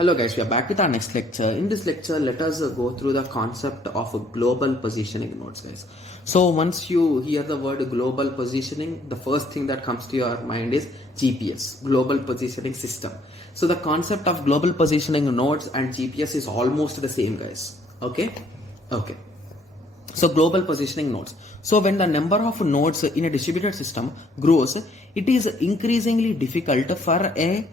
Hello guys, we are back with our next lecture. In this lecture, let us go through the concept of global positioning nodes, guys. So once you hear the word global positioning, the first thing that comes to your mind is GPS, global positioning system. So the concept of global positioning nodes and GPS is almost the same, guys. Okay. So global positioning nodes. So when the number of nodes in a distributed system grows, it is increasingly difficult for a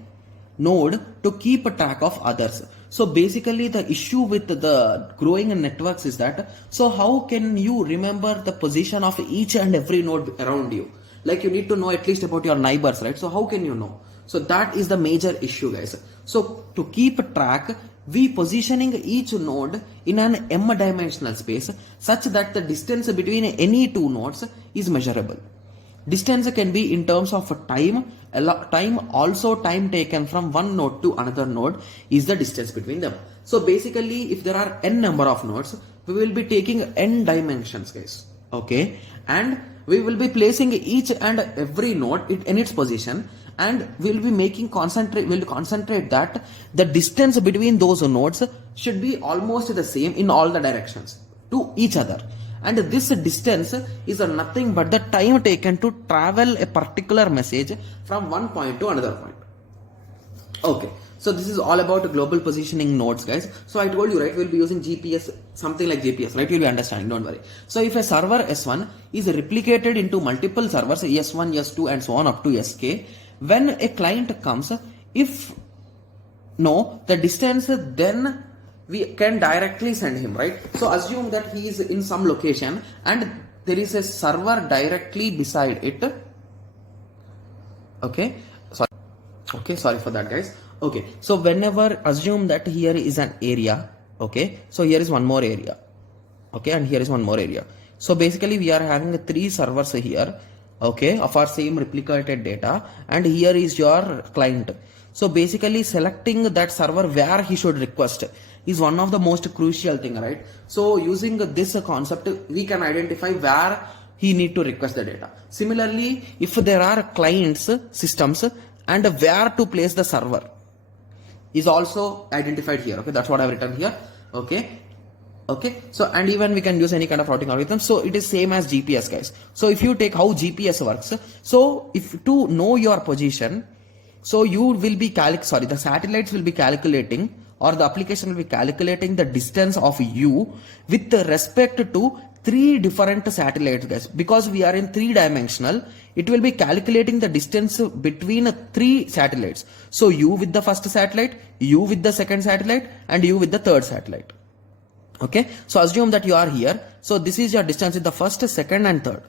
node to keep track of others. So basically the issue with the growing networks is that, so how can you remember the position of each and every node around you? Like you need to know at least about your neighbors, right? So how can you know? So that is the major issue, guys. So to keep track, we positioning each node in an m-dimensional space such that the distance between any two nodes is measurable. Distance can be in terms of time, also time taken from one node to another node is the distance between them. So basically if there are n number of nodes, we will be taking n dimensions, guys. Okay, and we will be placing each and every node in its position, and we'll be we'll concentrate that the distance between those nodes should be almost the same in all the directions to each other. And this distance is nothing but the time taken to travel a particular message from one point to another point. Okay, so this is all about global positioning nodes, guys. So I told you, right, we'll be using GPS, something like GPS, right? You'll be understanding, don't worry. So if a server S1 is replicated into multiple servers S1, S2 and so on up to SK, when a client comes, if no, the distance, then we can directly send him, right? So assume that he is in some location and there is a server directly beside it. Sorry for that, guys. Okay, so whenever assume that here is an area, okay, so here is one more area, okay, and here is one more area. So basically we are having three servers here, okay, of our same replicated data, and here is your client. So basically selecting that server where he should request is one of the most crucial thing, right? So using this concept, we can identify where he need to request the data. Similarly, if there are clients, systems, and where to place the server is also identified here. Okay, that's what I've written here. Okay, so and even we can use any kind of routing algorithm. So it is same as GPS, guys. So if you take how GPS works, so if to know your position, so you will be the satellites will be calculating, or the application will be calculating the distance of you with respect to three different satellites, guys. Because we are in three dimensional, it will be calculating the distance between three satellites. So you with the first satellite, you with the second satellite, and you with the third satellite. Okay, so assume that you are here. So this is your distance with the first, second and third.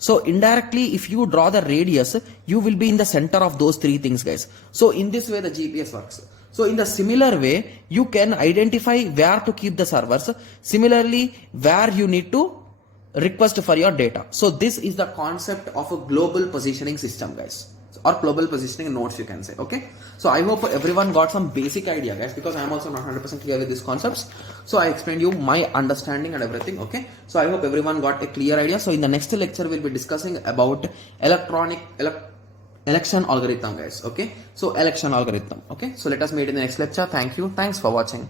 So indirectly, if you draw the radius, you will be in the center of those three things, guys. So in this way the GPS works. So in the similar way, you can identify where to keep the servers. Similarly, where you need to request for your data. So this is the concept of a global positioning system, guys, or global positioning nodes, you can say. Okay, so I hope everyone got some basic idea, guys, because I am also not 100% clear with these concepts. So I explained you my understanding and everything. Okay, so I hope everyone got a clear idea. So in the next lecture, we'll be discussing about election algorithm, guys. Okay, so election algorithm. Okay, so let us meet in the next lecture. Thank you. Thanks for watching.